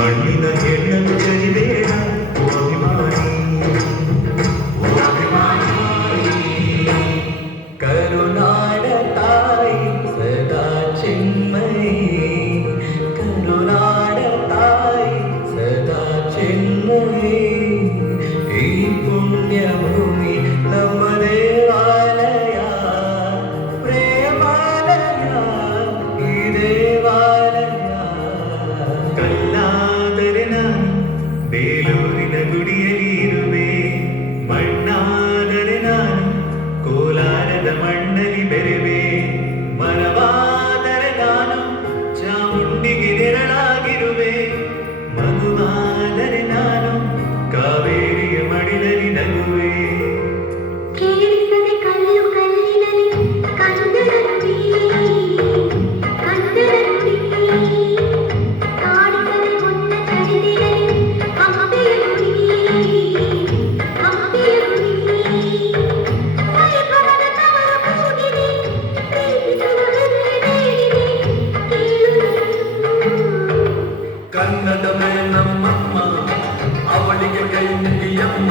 ಮಣ್ಣಿನ ಹೆಣ್ಣನ್ನು ಕರಿಬೇಡ ಅಭಿಮಾನಿ ಕರುನಾಡ ತಾಯಿ ಸದಾ ಚಿನ್ಮಯಿ ಕರುನಾಡ ತಾಯಿ ಸದಾ ಚಿನ್ಮಯಿ ಈ ಪುಣ್ಯ ಭೂಮಿ ನಮ್ಮ ದೇವಾಲಯ ಪ್ರೇಮಾಲಯ ಈ ದೇವಾಲಯ ಕಲ್ಲಾದರೆ ನಾನು ಬೇಲೂರಿನ ಗುಡಿಯಲ್ಲಿ ಇರುವೆ ಮಣ್ಣಾದರೆ ನಾನು ಕೋಲಾರದ ಮಣ್ಣಲ್ಲಿ ಬೆರೆವೆ ಮರವಾದರೆ ನಾನು ಚಾಮುಂಡಿಗೆ ನೆರಳಾಗಿರುವೆ ಮಗುವಾದರೆ ನಾನು ಕಾವೇರಿಯ ಮಡಿಲಲ್ಲಿ ನಗುವೆ ಕೇಳಿಸದೆ ಕಲ್ಲು ಕಲ್ಲಿನಲ್ಲಿ ಕಂದರಂತಿ ಕಂದರಂತಿ ಕಾಡಿಸದೆ ಹೊನ್ನ ಚರಿದಿರಲಿ ಹಂಪೆಯ ಗುಡಿ ಹಂಪೆಯ ಗುಡಿ ವೈಭವದ ತವರ ಕೂಗಿದೆ ಪ್ರೀತಿಸುವ ಹೃದಯವೇಗಿದೆ ಕೇಳು ಕನ್ನಡವೇ ನಮ್ಮಮ್ಮ ಅವಳಿಗೆ ಕೈ ಮುಗಿಯಮ್ಮ